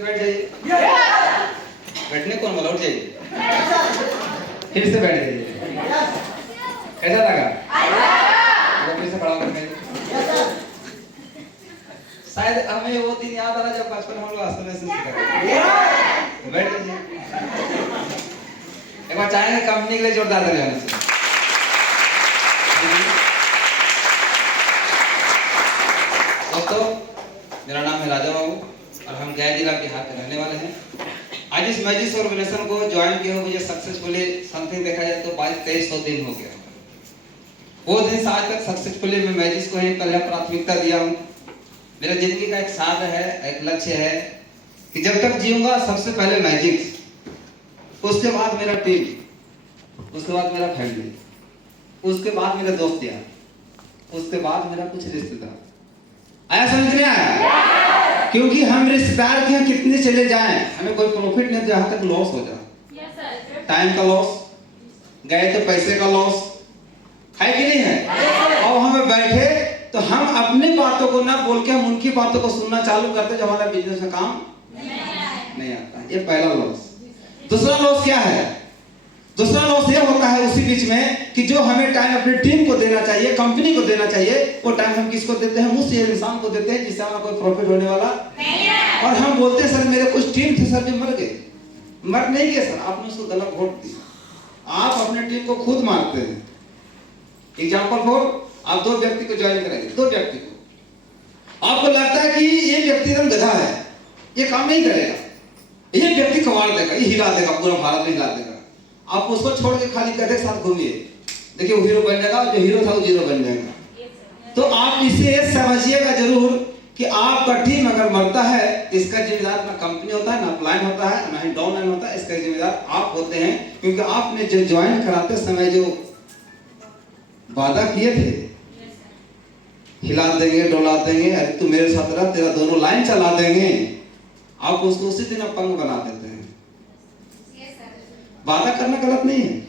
बैठ जाइए। बैठने कौन बोला? उठ जाइए, फिर से बैठ जाइए। कैसा लगा? फिर से खड़ा होकर शायद हमें वो दिन याद आ रहा जब बचपन में हम लोग आश्रम में सीखा। बैठ जाइए। एक बार चाहेंगे कंपनी के लिए जोरदार ताली होनी चाहिए। दोस्तों, मेरा नाम है राजा बाबू और हम गया जिला बिहार के रहने वाले हैं। आज इस मैजिस ऑर्गेनाइजेशन को ज्वाइन किए हुए मुझे सक्सेसफुली समथिंग देखा जाए तो 22-2300 दिन हो गया। वो दिन से आज तक सक्सेसफुली मैं मैजिस को ही पहले प्राथमिकता दिया हूँ। मेरा जिंदगी का एक साध है, एक लक्ष्य है कि जब तक जीऊंगा सबसे पहले मैजिक्स, उसके बाद मेरा टीम, उसके बाद मेरा फैमिली, उसके बाद मेरे दोस्त यार, उसके बाद मेरा कुछ रिश्तेदार। आया समझ में आया? क्योंकि हम रिश्तेदार के कितने चले जाएं, हमें कोई प्रॉफिट नहीं जहां तक लॉस हो जाए। टाइम का लॉस, गए तो पैसे का लॉस है कि नहीं है? और हमें बैठे तो हम अपनी बातों को ना बोल के हम उनकी बातों को सुनना चालू करते जब हमारा बिजनेस में काम नहीं आता। ये पहला लॉस। दूसरा लॉस क्या है? दूसरा लॉस ये होता है उसी बीच में कि जो हमें टाइम अपनी टीम को देना चाहिए, कंपनी को देना चाहिए, वो टाइम हम किसको देते हैं? उस इंसान को देते हैं जिससे हमारा कोई प्रॉफिट होने वाला नहीं है। और हम बोलते हैं सर मेरे कुछ टीम थे सर, मर गए। मर नहीं गए सर, आपने उसको गलत वोट दी। आप अपने टीम को खुद मारते हैं। एग्जाम्पल फॉर, आप दो व्यक्ति को ज्वाइन करेंगे, दो व्यक्ति को आपको लगता है कि ये व्यक्ति एकदम गधा है, ये काम नहीं करेगा, ये व्यक्ति कमाल देगा, ये हिला देगा, पूरा भारत में हिला देगा। आप उसको छोड़ के खाली गधे के साथ घूमिए, देखिए वो हीरो बन जाएगा, जो हीरो था वो जीरो बन जाएगा। तो आप इसे समझिएगा जरूर कि आपका टीम अगर मरता है इसका जिम्मेदार ना कंपनी होता है, ना प्लान होता है, ना ही डाउनलाइन होता है, इसका जिम्मेदार आप होते हैं। क्योंकि आपने जो ज्वाइन कराते समय जो वादा किए थे, हिला देंगे, डोला देंगे, अरे तू मेरे साथ रह, तेरा दोनों लाइन चला देंगे, आप उसको उसी दिन अपंग बना देते हैं। वादा करना गलत नहीं है।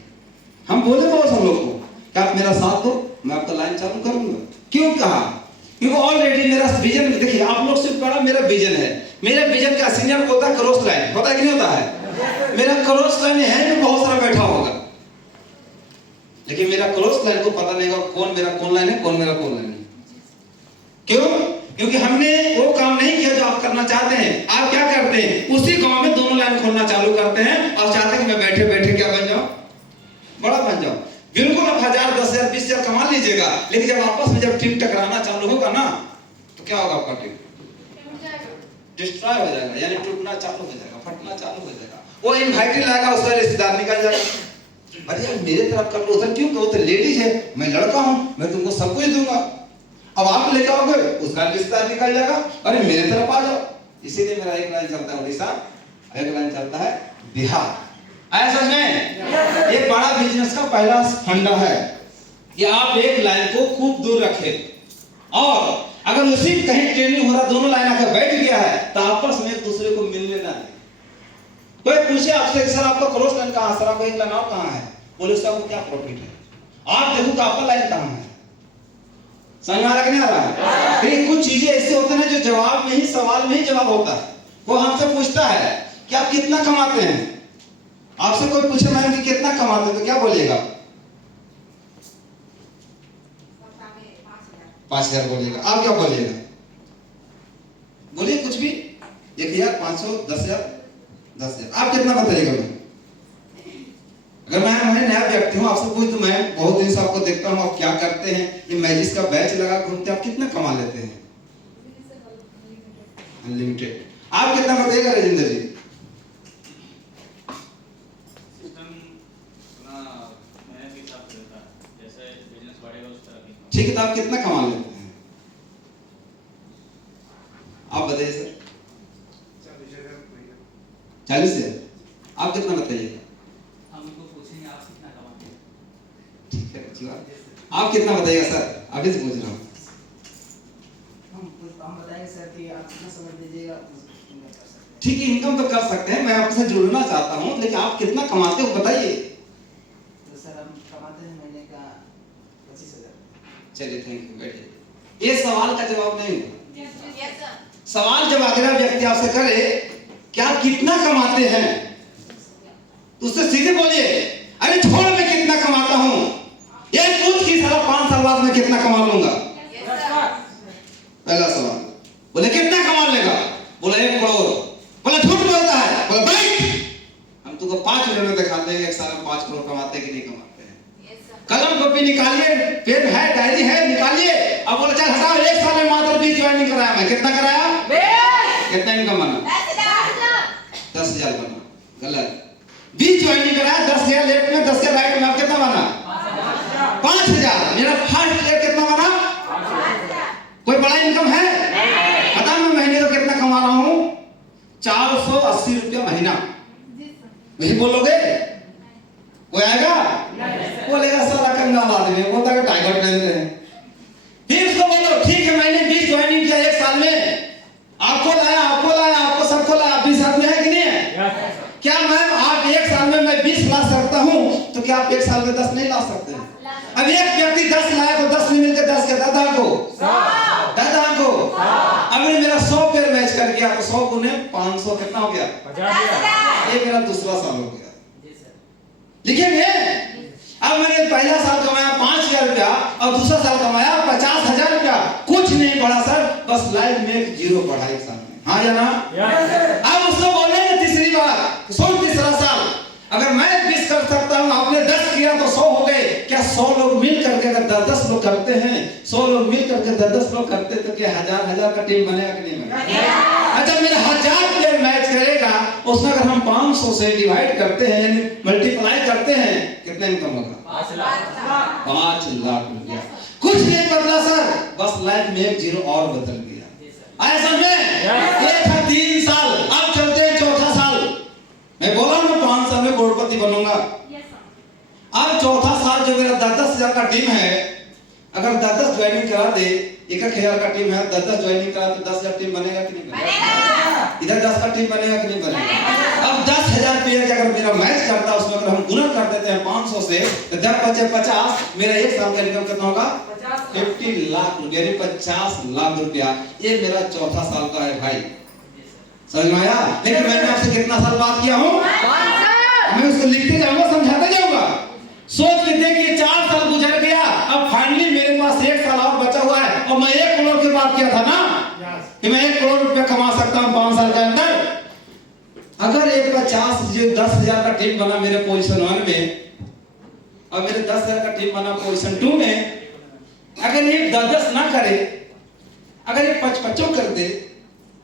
हम बोले बहुत सब लोग को कि आप मेरा साथ दो, मैं आपका लाइन चालू करूंगा। क्यों कहा? क्योंकि ऑलरेडी मेरा विजन, देखिए आप लोग से बड़ा मेरा विजन है। मेरा विजन का सीनियर होता है क्रॉस लाइन, होता है कि नहीं होता है? मेरा क्रॉस लाइन है में बहुत सारा बैठा होगा, लेकिन मेरा क्रॉस लाइन को पता नहीं होगा कौन मेरा कौन लाइन है, कौन मेरा कौन लाइन है। क्यों? क्योंकि हमने वो काम नहीं किया जो आप करना चाहते हैं। आप क्या करते हैं? उसी गांव में दोनों लाइन खोलना चालू करते हैं और चाहते हैं कि मैं बैठे बैठे क्या बन जाऊं, बड़ा बन जाऊं। बिल्कुल आप 1000, 10,000, 20,000 कमा लीजिएगा, लेकिन जब आपस में जब टीम टकराना चालू होगा ना तो क्या होगा? आपका टीम डिस्ट्रॉय हो जाएगा, यानी टूटना चालू हो जाएगा, फटना चालू हो जाएगा। वो इनवाइटेड लाएगा, उसका रिश्तेदार निकल जाएगा। अरे यार मेरे तरफ कर लो, उधर क्यों? वो तो लेडीज है, मैं लड़का हूं, मैं तुमको सब कुछ दूंगा। अब आप लेकर आओगे, उसका रिश्तेदार निकल जाएगा, अरे मेरे तरफ आ जाओ। इसीलिए मेरा एक लाइन चलता है उड़ीसा, एक लाइन चलता है बिहार। आया समझ में? ये बड़ा बिजनेस का पहला फंडा है कि आप एक लाइन को खूब दूर रखें, और अगर उसी कहीं ट्रेनिंग हो रहा, दोनों लाइन आकर बैठ गया है तो आपस में एक दूसरे को मिलने ना दें। कोई पूछे आपसे सर आपका क्रॉस लाइन कहां, सर आपका एक लाइन और कहां है, बोले उसका क्या प्रॉफिट है? आप देखो कि आपका लाइन कहां है। समझ में आ रहा कि नहीं आ रहा है? लेकिन कुछ चीजें ऐसे होते हैं जो जवाब में ही, सवाल में ही जवाब होता है। वो हमसे पूछता है कि आप कितना कमाते हैं। आपसे कोई पूछे मैम कि कितना कमाते हैं तो क्या बोलिएगा? 5,000 बोलिएगा। आप क्या बोलिएगा? बोलिए कुछ भी, 1,500, 10,000, 10,000। आप कितना बताइएगा? मैं अगर मैं नया व्यक्ति हूं, आपसे पूछ तो मैं बहुत दिन से आपको देखता हूं, आप क्या करते हैं, ये मैजिस का बैच लगा घूमते, आप कितना कमा लेते हैं? अनलिमिटेड। आप कितना बताइएगा राजेंद्र जी? ठीक है, तो आप कितना कमा लेते हैं? आप बताइए सर। 40,000। आप कितना बताइए? ठीक है, अच्छी बात। आप कितना बताइएगा सर? अभी से पूछ रहा हूँ। हम बताएंगे सर कि आप कितना समझ लीजिएगा। ठीक है, इनकम तो कर सकते हैं, मैं आपसे जुड़ना चाहता हूँ, लेकिन आप कितना कमाते हो बताइए। तो सर हम कमाते हैं महीने का 25,000। चलिए थैंक यू, बैठिए। ये सवाल का जवाब नहीं हुआ। सवाल जब अगला व्यक्ति आपसे करे कि आप कितना कमाते हैं, तो उससे सीधे बोलिए अरे छोड़ मैं कितना कमाता हूं, ये पूछ कि साला 5 साल बाद मैं कितना कमा लूंगा। पहला सवाल, बोले कितना कमा लेगा, बोला 1 करोड़, बोला झूठ बोलता है, बोला भाई हम तुमको 5 मिनट में दिखा देंगे 1 साल में 5 करोड़ कमाते कि नहीं कमाते हैं। कलम कॉपी निकालिए, पेन है, डायरी है, निकालिए। अब बोला चल हटाओ, 1 साल में मात्र 20 ज्वाइनिंग कराया मैं, कितना कराया, कितना इनकम बना, 10,000 बना, गलत। 20 ज्वाइनिंग कराया, 10,000 लेफ्ट में, 10,000 राइट में, अब कितना बना 5,000। मेरा फर्स्ट ईयर कितना बना, कोई बड़ा इनकम है, पता मैं महीने का कितना कमा रहा हूं, 480 रुपया महीना। वही बोलोगे, कोई आएगा बोलेगा साला कंगाल आदमी, बोलता है टाइगर पहनते हैं। फिर उसको बोलो ठीक है मैंने 20 ज्वाइनिंग किया 1 साल में, आपको लाया, आपको सबको लाया, 20 आदमी है कि नहीं है? क्या मैम आप 1 साल में मैं 20 ला सकता हूं, तो क्या आप 1 साल में 10 नहीं ला सकते? अब एक व्यक्ति 10 लाया तो 10 नहीं मिलते, 10 के दादा को अगर मेरा 100 पेयर मैच कर गया तो 100 गुने 500 कितना हो गया, 50,000। ये मेरा दूसरा साल हो गया। लिखेंगे अब मैंने पहला साल कमाया 5,000 रुपया और दूसरा साल कमाया 50,000 रुपया, कुछ नहीं बढ़ा सर, बस लाइफ में 0 बढ़ा 1 साल में, हाँ या ना? अब उसको बोलेंगे तीसरी बार, सुन तीसरा साल अगर मैं 20 कर सकता हूं, आपने 10 किया तो 100 हो गए, क्या 100 लोग मिल करके अगर 10-10 लोग करते हैं, 100 लोग मिल करके 10-10 लोग करते तो क्या 1000-1000 का टीम बनेगा कि नहीं बनेगा? अच्छा मेरा 1000 प्लेयर मैच करेगा, उसमें अगर हम 500 से डिवाइड करते हैं यानी मल्टीप्लाई करते हैं, कितना इनकम होगा, 5 लाख रुपया। कुछ नहीं बदला सर, बस लाइफ में 1 जीरो और बदल गया। आए समझे? ये था 3 साल, अब चलते हैं चौथा साल। मैं बोला मैं 5 साल में करोड़पति बनूंगा। अब चौथा साल जो मेरा 10-10 हजार का टीम है, अगर 10-10 ज्वाइनिंग करा दे, 1,000 का टीम है, 10-10 ज्वाइनिंग करा तो 10,000 टीम बनेगा कि नहीं बनेगा? इधर 10 का टीम बनेगा कि नहीं बनेगा? अब 10,000 प्लेयर का अगर मेरा मैच करता, उसमें अगर हम गुणा कर देते हैं 500 से, तो जब बचे 50, मेरा 1 साल का इनकम कितना होगा, 50 लाख रुपया, यानी 50 लाख रुपया। ये मेरा चौथा साल का है भाई, समझ में आया? लेकिन मैंने आपसे कितना साल बात किया हूँ, मैं उसको लिखते जाऊंगा, समझाते जाऊंगा। सोच लेते हैं कि 4 साल गुजर गया, अब फाइनली मेरे पास 1 साल और बचा हुआ है, और मैं 1 करोड़ की बात किया था ना कि मैं 1 करोड़ रुपया कमा सकता हूँ 5 साल के अंदर। अगर एक 50 जो 10,000 का टीम बना मेरे पोजीशन 1 में, और मेरे 10,000 का टीम बना पोजीशन 2 में, अगर ये 10-10 ना करे, अगर ये 5-5 कर दे,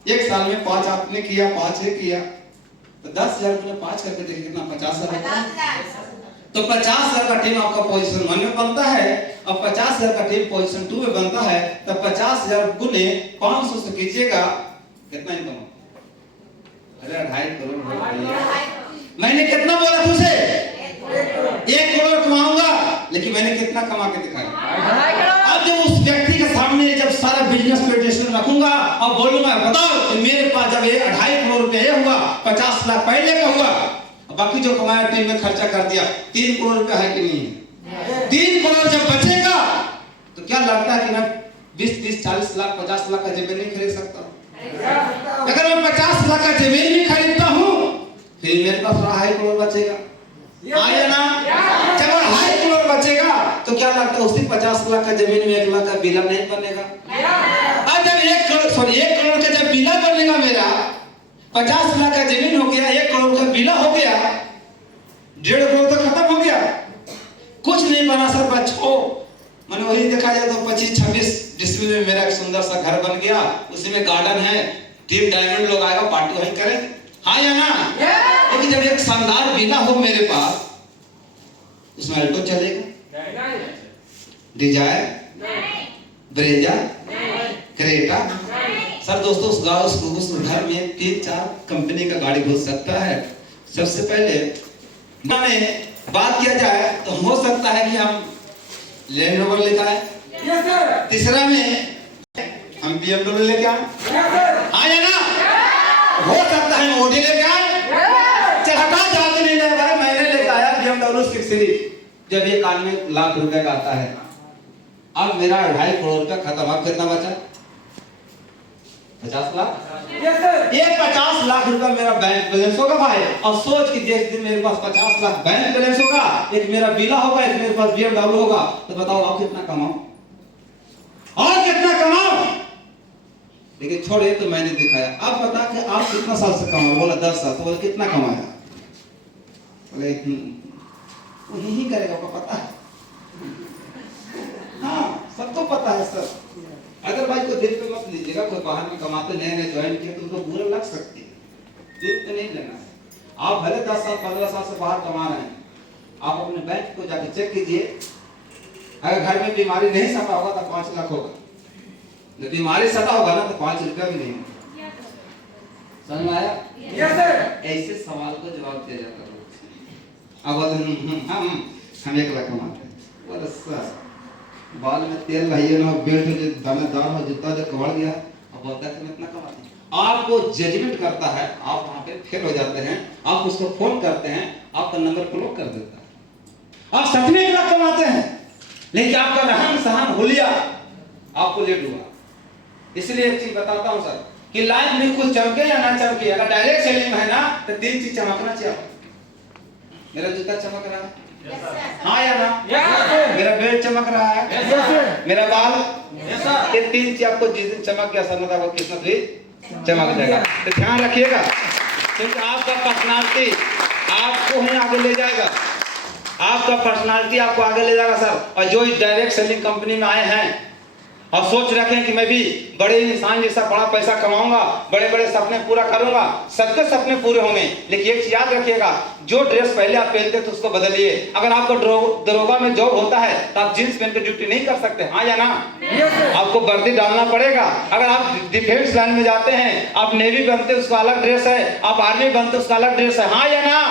1 साल में 5 आपने किया, 5 ये किया, तो 10,000 में 5 करके देखिए कितना, 50,000। तो 50,000 का टीम आपका पोजीशन 1 में बनता है, और 50,000 का टीम पोजीशन 2 में बनता है, तो 50,000 गुने 500 से कीजिएगा, कितना इनकम? अरे 2.5 करोड़। मैंने कितना बोला तुझे? 1 करोड़ कमाऊंगा, लेकिन मैंने कितना कमा के दिखाया? अब जब उस व्यक्ति के सामने जब सारा बिजनेस प्रेजेंटेशन रखूंगा और बोलूंगा बताओ कि मेरे पास जब ये 2.5 करोड़ रुपया हुआ, 50 लाख पहले का हुआ, बाकी जो कमाया टीम में खर्चा कर दिया, 3 करोड़ रुपया है कि नहीं है? 3 करोड़ जब बचेगा तो क्या लगता है कि मैं 20-30, 40 लाख, 50 लाख का जमीन नहीं खरीद सकता? अगर मैं 50 लाख का जमीन भी खरीदता हूँ, फिर मेरे पास 2.5 करोड़ बचेगा, आया ना? जब 2.5 करोड़ बचेगा तो क्या लगता है उसी 50 लाख का जमीन में 1 लाख का बिला नहीं बनेगा? अब जब 1 करोड़ का जब बिला बनेगा, मेरा 50 लाख का जमीन हो गया, 1 करोड़ का बिला हो गया, 1.5 करोड़ तो खत्म हो गया, कुछ नहीं बना सर बच्चों। मैंने वही देखा जाए तो 25-26 डिस्ट्रिक्ट में मेरा एक सुंदर सा घर बन गया, उसी में गार्डन है, टीम डायमंड लोग आएगा, पार्टी वहीं करें, हाँ या ना? लेकिन जब एक शानदार विला हो मेरे पास, उसमें अल्टो चलेगा, डिजायर, ब्रेजा, क्रेटा, सर दोस्तों उस घर में 3-4 कंपनी का गाड़ी घुस सकता है। सबसे पहले में बात किया जाए तो हो सकता है कि हम लैंड रोवर लेकर आए, तीसरा में हम BMW लेके आए, हाँ या ना? हो सकता है ऑडी लेके आए, चल हटा जाते नहीं ले भाई, मैंने लेके आया BMW 6 सीरीज, जब ये 91 लाख रुपए का आता है। अब मेरा 2.5 करोड़ रुपया खत्म, अब कितना बचा? 50 लाख। ये 50 लाख रुपया मेरा बैंक बैलेंस होगा भाई। और सोच कि जिस दिन मेरे पास 50 लाख बैंक बैलेंस होगा, एक मेरा विला होगा, एक मेरे पास BMW होगा, तो बताओ आप कितना कमाओ और कितना कमाओ। लेकिन छोड़े तो मैंने दिखाया। अब बता कि आप कितना साल से कमा? बोला 10 साल। तो बोले कितना कमाया? बोले वो यही करेगा, को पता है। हाँ, सबको पता है सर। अगर भाई को दिल पे मत लीजिएगा, कोई बाहर में कमाते नए नए ज्वाइन किए तो उनको बुरा लग सकती है, दिल पे नहीं लेना। आप भले 10 साल 15 साल से बाहर कमा रहे हैं, आप अपने बैंक को जाके चेक कीजिए। अगर घर में बीमारी नहीं सता होगा तो 5 लाख होगा, जब बीमारी सता होगा ना तो 5 रुपया भी नहीं होगा। समझ में आया? ऐसे सवाल को जवाब दिया जाता है। अब हम 1 लाख कमाते हैं, बोले सर बाल में तेल लगाइए ना, बेल्ट दानेदार हो, जूता जो कबाड़ गया, अब बोलता है कि मैं इतना कमाती हूँ। आपको जजमेंट करता है, आप वहां पे फेल हो जाते हैं, आप उसको फोन करते हैं, आपका नंबर ब्लॉक कर देता है। आप सच में 1 लाख कमाते हैं, लेकिन आपका रहन सहन हुलिया आपको लेट हुआ। इसलिए एक चीज बताता हूं सर कि लाइफ में कुछ चमके या ना चमके, अगर डायरेक्ट सेलिंग है ना तो 3 चीज चमकना चाहिए। मेरा जूता चमक रहा है, हाँ या ना? मेरा बेल्ट चमक रहा है, मेरा बाल, ये 3 चीज आपको जिस दिन चमक गया सर, मतलब कितना दिन चमक जाएगा। तो ध्यान रखिएगा, क्योंकि आपका पर्सनालिटी आपको ही आगे ले जाएगा। आपका पर्सनालिटी आपको आगे ले जाएगा सर। और जो इस डायरेक्ट सेलिंग कंपनी में आए हैं और सोच रखें कि मैं भी बड़े इंसान जैसा बड़ा पैसा कमाऊंगा, बड़े बड़े सपने पूरा करूंगा, सबके सपने पूरे होंगे। लेकिन एक चीज याद रखिएगा, जो ड्रेस पहले आप पहनते थे उसको बदलिए। अगर आपको दरोगा में जॉब होता है तो आप जींस पहन के ड्यूटी नहीं कर सकते, हाँ या ना? आपको वर्दी डालना पड़ेगा। अगर आप डिफेंस लाइन में जाते हैं, आप नेवी बनते उसका अलग ड्रेस है, आप आर्मी बनते उसका अलग ड्रेस है, हाँ या ना?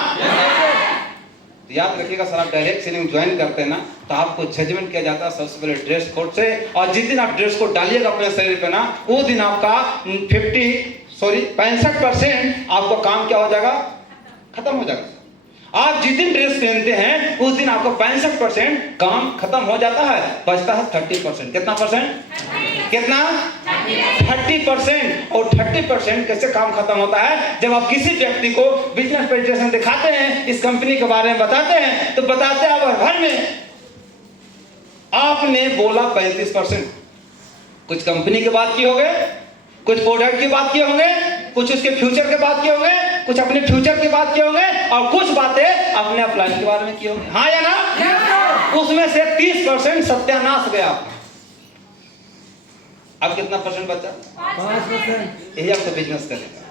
तो याद रखिएगा सर, आप डायरेक्ट सेलिंग ज्वाइन करते हैं ना तो आपको जजमेंट किया जाता है सबसे पहले ड्रेस कोड से। और जिस दिन आप ड्रेस कोड डालिएगा अपने शरीर पे ना, वो दिन आपका 65% आपको काम क्या हो जाएगा? खत्म हो जाएगा। आप जिस दिन ड्रेस पहनते हैं उस दिन आपको 65% काम खत्म हो जाता है, बचता है 30%। कितना परसेंट? कितना? 30%। और 30% कैसे काम खत्म होता है? जब आप किसी व्यक्ति को बिजनेस प्रेजेंटेशन दिखाते हैं, इस कंपनी के बारे में बताते हैं, तो बताते हैं आप घर में आपने बोला 35%, कुछ कंपनी की बात की होंगे, कुछ प्रोडक्ट की बात की होंगे, कुछ उसके फ्यूचर की बात की होंगे, कुछ अपने फ्यूचर की बात की होंगे, और कुछ बातें अपने अपलाइन के बारे में की होंगी, हाँ या ना? उसमें से 30% सत्यानाश गया। अब कितना परसेंट बचा? 5%। यही आपको बिजनेस करेगा।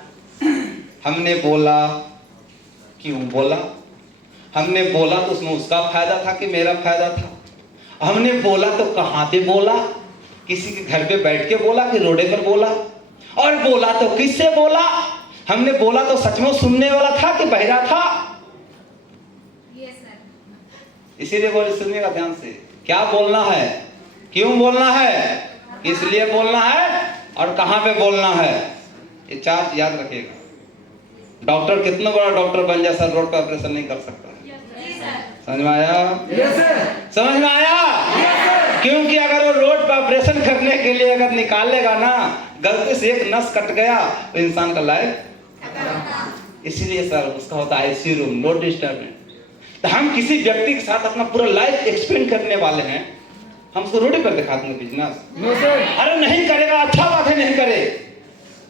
हमने बोला, क्यों बोला? हमने बोला तो उसमें उसका फायदा था कि मेरा फायदा था? हमने बोला तो कहाँ पे बोला? किसी के घर पे बैठ के बोला कि रोडे पर बोला? और बोला तो किससे बोला? हमने बोला तो सच में सुनने वाला था कि बहरा था? इसीलिए बोले सुनिएगा ध्यान से, क्या बोलना है, क्यों बोलना है, किस लिए बोलना है और कहां पे बोलना है, ये 4 चीज याद रखिएगा। डॉक्टर कितना बड़ा डॉक्टर बन जाए सर, रोड पे ऑपरेशन नहीं कर सकता। समझ में आया? समझ में आया? क्योंकि अगर वो रोड पे ऑपरेशन करने के लिए अगर निकालेगा ना, गलती से एक नस कट गया तो इंसान का लाइफ, इसीलिए सर उसका होता है आईसीयू रूम, नो डिस्टर्बेंस। तो हम किसी व्यक्ति के साथ अपना पूरा लाइफ एक्सपेंड करने वाले हैं, हम उसको रोड पर दिखा देंगे बिजनेस? अरे नहीं करेगा, अच्छा बात है, नहीं करे,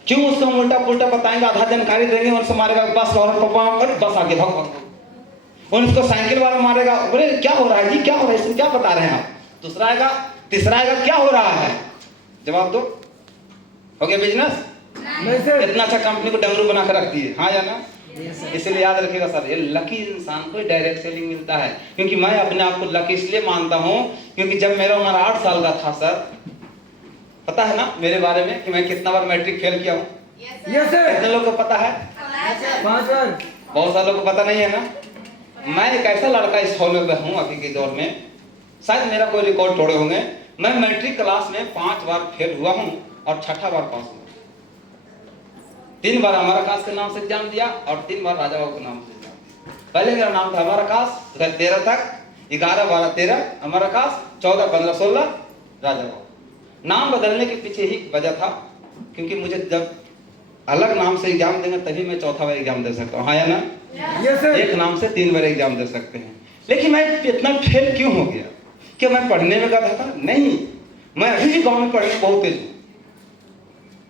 क्यों उसको उल्टा पुल्टा बताएंगे, आधा जानकारी देंगे, उनसे मारेगा बस और बस आगे भाग, उसको साइकिल वाला मारेगा, बोले क्या हो रहा है जी, क्या हो रहा है, इसमें क्या बता रहे हैं आप? दूसरा आएगा, तीसरा आएगा, क्या हो रहा है, जवाब दो। हो गया बिजनेस? इतना अच्छा कंपनी को डमरू बना कर रखती है, हाँ या ना? इसलिए याद रखिएगा सर, ये लकी इंसान को डायरेक्ट सेलिंग मिलता है। क्योंकि मैं अपने आप को लकी इसलिए मानता हूं क्योंकि जब मेरा उम्र 8 साल का था सर, पता है ना मेरे बारे में कि मैं कितना बार मैट्रिक फेल किया हूँ? कितने लोग को पता है? 5 बार। बहुत सारे लोग को पता नहीं है ना। मैं एक ऐसा लड़का इस हॉल में हूँ अभी के दौर में, शायद मेरा कोई रिकॉर्ड तोड़े होंगे, मैं मैट्रिक क्लास में 5 बार फेल हुआ हूँ और 6ठा बार पास हुआ। 3 बार अमर आकाश के नाम से एग्जाम दिया और 3 बार राजा बाबू के नाम से एग्जाम दिया। पहले मेरा नाम था अमर आकाश, 13 तक 11, 12, 13 अमर आकाश, 14, 15, 16 राजा बाबू। नाम बदलने के पीछे ही वजह था क्योंकि मुझे जब अलग नाम से एग्जाम देंगे तभी मैं चौथा बार एग्जाम दे सकता हूँ, हाँ या ना? एक नाम से 3 बार एग्जाम दे सकते हैं। लेकिन मैं इतना फेल क्यों हो गया? क्या मैं पढ़ने में गधा था? नहीं, मैं अभी भी गाँव में पढ़ने में बहुत तेज हूँ,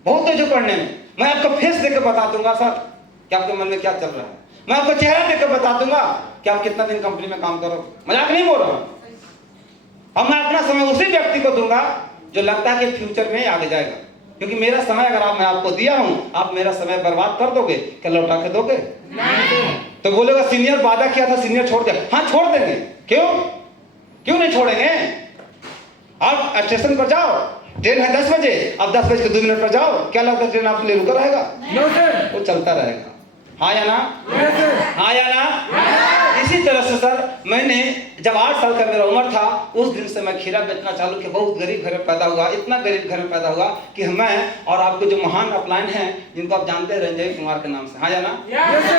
बहुत तेज हूँ पढ़ने में। मैं आपका फेस देकर बता दूंगा सर कि आपके मन में क्या चल रहा है। मैं आपका चेहरा देकर बता दूंगा कि आप कितना दिन कंपनी में काम करो। मजाक नहीं बोल रहा हूँ। अब मैं अपना समय उसी व्यक्ति को दूंगा जो लगता है कि फ्यूचर में आगे जाएगा, क्योंकि मेरा समय अगर मैं आपको दिया हूं, आप मेरा समय बर्बाद कर दोगे, क्या लौटा के दोगे? नहीं। तो बोलेगा सीनियर वादा किया था, सीनियर छोड़ दिया। हाँ छोड़ देंगे, क्यों नहीं छोड़ेंगे? आप स्टेशन पर जाओ, ट्रेन है 10 बजे, आप 10 बजे के 2 मिनट पर जाओ, क्या लगता है ट्रेन आपके लिए रुका रहेगा? वो चलता रहेगा, हाँ या ना? हाँ या ना? इसी तरह से सर मैंने जब 8 साल का मेरा उम्र था, उस दिन से मैं खीरा बेचना चालू किया। बहुत गरीब घर में पैदा हुआ, इतना गरीब घर में पैदा हुआ कि मैं और आपके जो महान अपलाइन हैं जिनको आप जानते हैं रंजय कुमार के नाम से, हाँ या ना?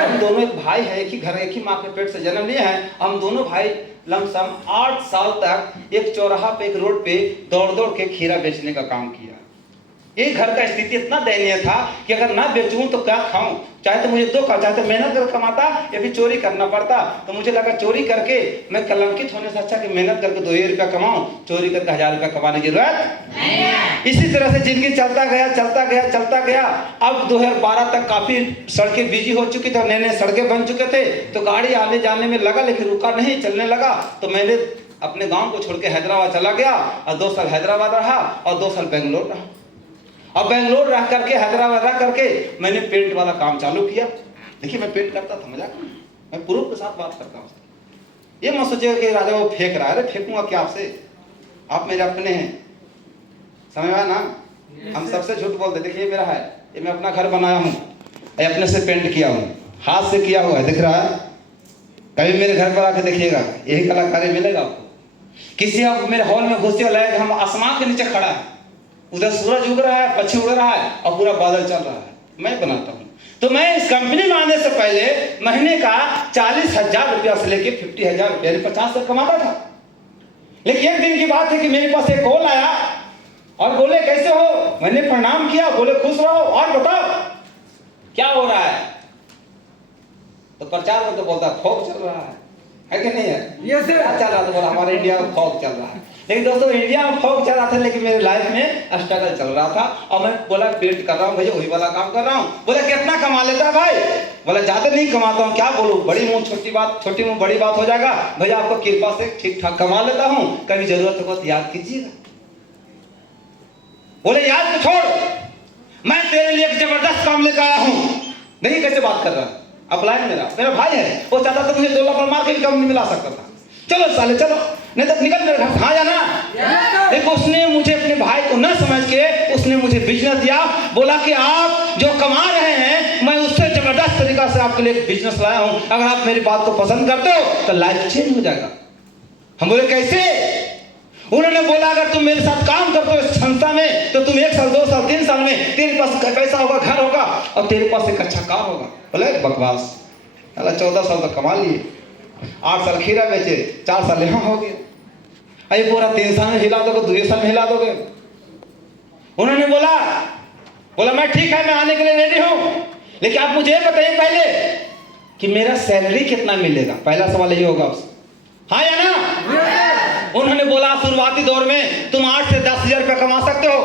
हम दोनों एक भाई है, एक ही घर, एक ही माँ के पेट से जन्म लिए हैं। हम दोनों भाई लमसम 8 साल तक एक चौराहा पे, एक रोड पे दौड़ दौड़ के खीरा बेचने का काम किया। ये घर का स्थिति इतना दयनीय था कि अगर ना बेचूं तो क्या खाऊं, चाहे तो मुझे दो का, चाहे तो मेहनत कर कमाता या फिर चोरी करना पड़ता। तो मुझे लगा चोरी करके मैं कलंकित होने से अच्छा कि मेहनत करके 2 रुपया कमाऊं, चोरी करके 1000 रुपया कमाने की जरूरत नहीं है। इसी तरह से जिंदगी चलता गया। अब 2012 तक काफी सड़कें बिजी हो चुकी थी, नए नए सड़कें बन चुके थे, तो गाड़ी आने जाने में लगा, लेकिन रुका नहीं, चलने लगा। तो मैंने अपने गाँव को छोड़ के हैदराबाद चला गया और 2 साल हैदराबाद रहा और 2 साल बेंगलोर रहा। अब बेंगलोर रह करके, हैदराबाद रह करके मैंने पेंट वाला काम चालू किया। देखिए मैं पेंट करता था, मजाक नहीं, मैं प्रूफ के साथ बात करता हूँ। ये मत सोचिएगा कि राजा वो फेंक रहा है, अरे फेंकूंगा क्या आपसे, आप मेरे अपने हैं, समझ में ना? हम सबसे झूठ बोलते। देखिए मेरा है, ये मैं अपना घर बनाया हूँ, अपने से पेंट किया हूँ, हाथ से किया हुआ है, दिख रहा है? कभी मेरे घर पर आके देखिएगा, यही कलाकारी मिलेगा आपको। किसी आप मेरे हॉल में घुसे लाए, हम आसमान के नीचे खड़ा है, उधर सूरज उग रहा है, पक्षी उड़ रहा है और पूरा बादल चल रहा है, मैं बनाता हूँ। तो मैं इस कंपनी में आने से पहले महीने का 40,000 रुपया से लेके 50,000 रुपया, 50 तक कमाता था। लेकिन एक दिन की बात है कि मेरे पास एक कॉल आया और बोले कैसे हो? मैंने प्रणाम किया, बोले खुश रहो और बताओ क्या हो रहा है। तो प्रचार में तो बोलता फौज चल रहा है कि नहीं है? ये क्या चल रहा था? बोला हमारे इंडिया में फौज चल रहा है। लेकिन दोस्तों इंडिया में फौज चल रहा था, लेकिन मेरे लाइफ में स्ट्रगल चल रहा था। और मैं बोला पेंट कर रहा हूँ भैया, वही वाला काम कर रहा हूँ। बोला कितना कमा लेता है भाई? बोला ज्यादा नहीं कमाता हूँ, क्या बोलूँ, बड़ी मुंह छोटी बात, छोटी मुंह बड़ी बात हो जाएगा भैया, आपको कृपा से ठीक ठाक कमा लेता हूँ, कभी जरूरत हो तो याद कीजिएगा। बोले याद तो छोड़, मैं तेरे लिए एक जबरदस्त काम लेकर आया हूँ। नहीं कैसे बात कर रहा है? अपलाइन मेरा भाई है, वो चाहता था मुझे 2 लाख मार के भी कंपनी में ला सकता था। चलो साले चलो, नहीं तो निकल मेरे घर, हाँ या ना? देखो उसने मुझे अपने भाई को न समझ के उसने मुझे बिजनेस दिया। बोला कि आप जो कमा रहे हैं मैं उससे जबरदस्त तरीका से आपके लिए एक बिजनेस लाया हूं, अगर आप मेरी बात को पसंद करते हो तो लाइफ चेंज हो जाएगा। हम बोले कैसे? उन्होंने बोला अगर तुम मेरे साथ काम करते हो इस संस्था में तो तुम 1 साल 2 साल 3 साल में तेरे पास पैसा होगा, घर होगा और तेरे पास एक अच्छा कार होगा। बोले बकवास, 14 साल तक कमा लिए, 8 साल खीरा बेचे, 4 साल यहाँ हो गए, अरे पूरा 3 साल में हिला दोगे, 2 साल में हिला दोगे। उन्होंने बोला मैं ठीक है, मैं आने के लिए रेडी हूं, लेकिन आप मुझे बताइए पहले कि मेरा सैलरी कितना मिलेगा। पहला सवाल ये होगा उससे, हाँ या ना? उन्होंने बोला शुरुआती दौर में तुम 8 से 10,000 रुपया कमा सकते हो।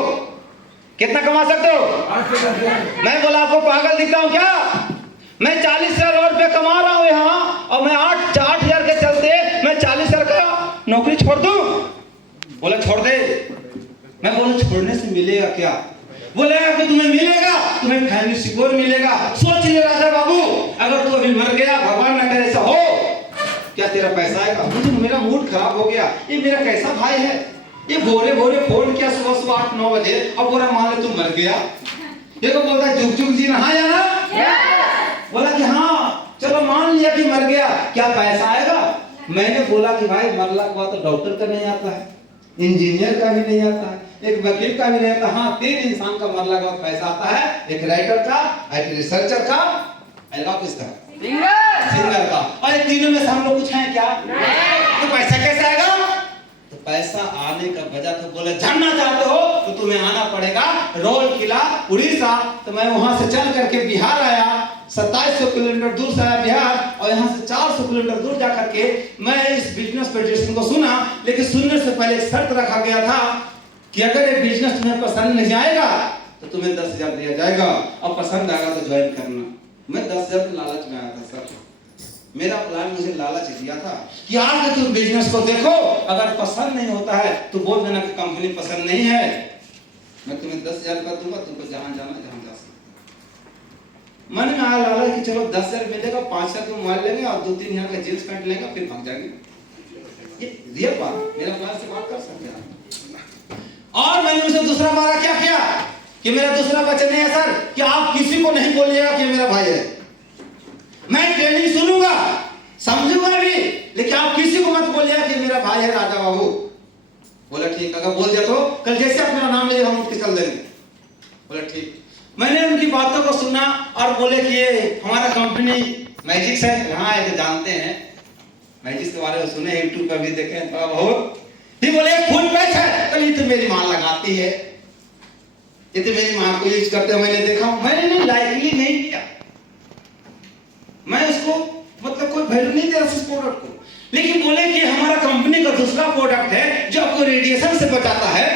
कितना कमा सकते हो? 8 से 10,000। मैं बोला आपको पागल दिखता हूं क्या? मैं 40,000 रुपये कमा रहा हूँ यहाँ और मैं 8,000 के चलते मैं 40,000 का नौकरी छोड़ दूं? बोला छोड़ दे। मैं बोला छोड़ने से मिलेगा क्या? बोले कि तुम्हें मिलेगा, तुम्हें फैमिली सिक्योर मिलेगा। सोच ले राजा बाबू, अगर तू अभी मर गया, भगवान न करे ऐसा हो, क्या तेरा पैसा आएगा? मुझे मेरा मूड खराब हो गया, ये मेरा कैसा भाई है, ये भोरे फोन किया सुबह 8-9 बजे और पूरा मान ले तू मर गया। देखो बोलता है जुग जुग जी ना, हाँ या ना? बोला कि हाँ चलो मान लिया कि मर गया, क्या पैसा आएगा? मैंने बोला कि भाई मरला के बाद तो डॉक्टर का नहीं आता है, इंजीनियर का भी नहीं आता है, एक वकील का भी नहीं आता। हाँ 3 इंसान का मरला के बाद पैसा आता है, एक राइटर का, एक रिसर्चर का, किसका? सिंगर का। और ये तीनों में से हम लोग कुछ हैं क्या? तो पैसा कैसे आएगा? तो पैसा आने का वजह तो बोले जानना चाहते हो तो तुम्हें आना पड़ेगा रोल किला उड़ीसा। तो मैं वहां से चल करके बिहार आया, 2700 किलोमीटर दूर से आया बिहार, और यहाँ से 400 किलोमीटर दूर जाकर के मैं इस बिजनेस प्रेजेंटेशन को सुना। लेकिन सुनने से पहले एक शर्त रखा गया था कि अगर ये बिजनेस तुम्हें पसंद नहीं आएगा तो तुम्हें 10,000 दिया जाएगा, और पसंद आएगा तो ज्वाइन करना। मैं 10,000 के लालच में आया था सर। मेरा प्लान मुझे लालच दिया था कि आगे तुम बिजनेस को देखो, अगर पसंद नहीं होता है तो बोल देना कि कंपनी पसंद नहीं है, मैं तुम्हें 10,000 रुपया दूंगा, तुमको जहां जाना जहां जा सकते। मन में आया लालच कि चलो 10,000 मिलेगा, 5,000 तो मोबाइल लेंगे और 2-3 हजार का जींस पैंट लेंगे, फिर भाग जाएंगे। ये रियल बात, मेरा प्लान से बात कर सकते हैं। और मैंने उसे दूसरा वादा क्या किया कि मेरा दूसरा वचन नहीं है सर कि आप किसी को नहीं बोलिएगा कि मेरा भाई है। मैं ट्रेनिंग सुनूंगा, समझूंगा भी, लेकिन आप किसी को मत बोलिएगा कि मेरा भाई है राजा बाबू। बोला ठीक, अगर बोल दिया तो कल जैसे आप मेरा नाम ले हम उठ के चल देंगे। बोला ठीक। मैंने उनकी बातों को सुना और बोले कि ये हमारा कंपनी मैजिक्स है, हाँ ये तो जानते हैं, मैजिक्स के बारे में सुने, यूट्यूब पर भी देखे हैं थोड़ा बहुत। ही बोले फुल पैसा है, कल ये तो मेरी मां लगाती है, ये तो मेरी मां को यूज करते हुए मैंने देखा। मैंने नहीं लाइकली नहीं किया, मैं उसको मतलब कोई वैल्यू नहीं दे रहा उस प्रोडक्ट को। लेकिन बोले कि हमारा कंपनी का दूसरा प्रोडक्ट है जो आपको रेडिएशन से बचाता है,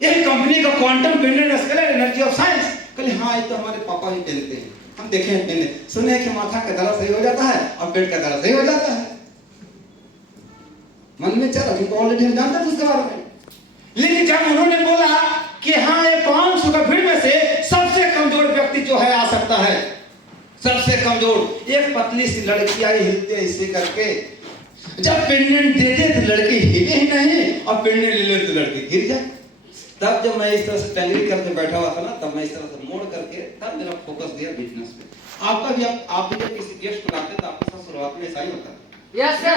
यही कंपनी का quantum pendant scalar energy of science. कहले हाँ ये तो हमारे पापा ही पहनते हैं, हम देखे हैं पहने, सुने कि माथा का दर्द सही हो जाता है और पेट का दर्द सही हो जाता है। मन में चला क्योंकि ऑलरेडी हम जानते थे उसके बारे में। लेकिन जब उन्होंने बोला कि हाँ ये 500 का भीड़ में से सबसे कमजोर व्यक्ति जो है आ सकता है, सबसे कमजोर एक पतली सी लड़की आई हिलते इसे करके, जब पेंडेंट देते तो लड़की हिले ही नहीं और पेंडेंट ले ले तो लड़की गिर जाए। तब जब मैं इस तरह से टंगरी करके बैठा हुआ था ना, तब मैं इस तरह से मोड़ करके तब मेरा फोकस गया बिजनेस पे। आपका भी आप भी जब किसी गेस्ट को लाते हैं तो आपके साथ शुरुआत में ऐसा ही होता है। Yes sir.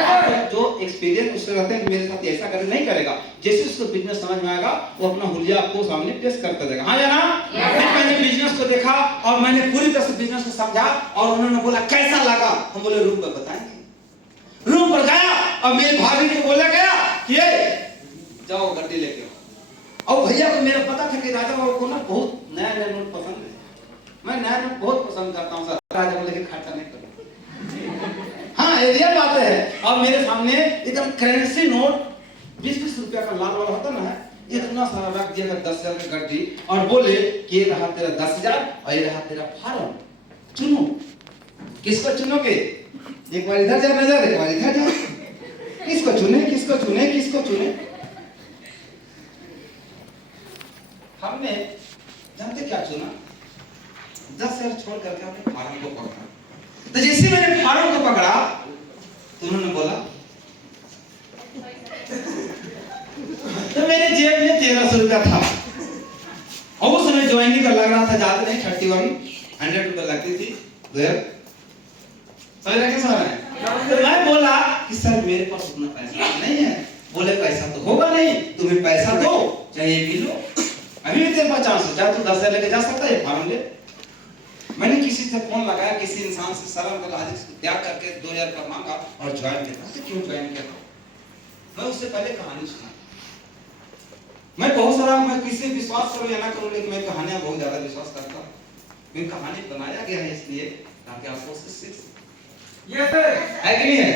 जो एक्सपीरियंस उससे रहते हैं मेरे साथ ऐसा करे नहीं करेगा, जैसे उसको बिजनेस समझ में आएगा वो अपना हुलिया आपको सामने पेश करता जाएगा। हाँ या ना? मैंने बिजनेस को देखा और मैंने पूरी तरह से बिजनेस को समझा और उन्होंने बोला कैसा लगा, हम बोले रूम पर बताएंगे। रूम पर गया और मेरे भाभी को बोला गया कि जाओ गड्डी लेके आओ। और भैया को मेरा पता था कि राजा बाबू को ना बहुत नया नया नोट पसंद है, मैं नया नोट बहुत पसंद करता हूँ सर। राजा को लेके खर्चा नहीं करूँ, हाँ ये रियल बात है। और मेरे सामने एकदम करेंसी नोट 20-20 रुपया का लाल वाला होता ना, इतना सारा रख दिया 10,000 की गड्डी और बोले कि ये रहा तेरा 10,000 और ये रहा तेरा फार्म, चुनो किसको चुनोगे, एक बार इधर जा नजर, एक बार इधर जा, किसको चुने किसको चुने किसको चुने। हमने जानते क्या चुना, 10,000 छोड़ करके हमने फार्म को पकड़ा। तो जैसे मैंने फार्म को पकड़ा तो उन्होंने बोला, तो मेरे जेब में 1,300 रुपया था और उस समय ज्वाइनिंग का लग रहा था ज्यादा नहीं, 100 रुपया लगती थी। समझ रहे कैसा है? तो मैं बोला कि सर मेरे पास उतना पैसा नहीं है। बोले पैसा तो होगा नहीं, तुम्हें पैसा दो चाहे ये भी लो, अभी भी तेरे पास चांस है, चाहे तू 10,000 लेके जा सकता है फार्म ले। मैंने किसी से फोन लगाया, किसी इंसान से शर्म का लालच त्याग करके 2,000 का मांगा और ज्वाइन किया। क्यों ज्वाइन किया? मैं उससे पहले कहानी सुना, मैं बहुत सारा, मैं किसी विश्वास करूं या ना करूं लेकिन मैं कहानियां बहुत ज्यादा विश्वास करता हूं। मैं कहानी बनाया गया है इसलिए ताकि आप उससे सीख सकें। यस सर, है कि नहीं है?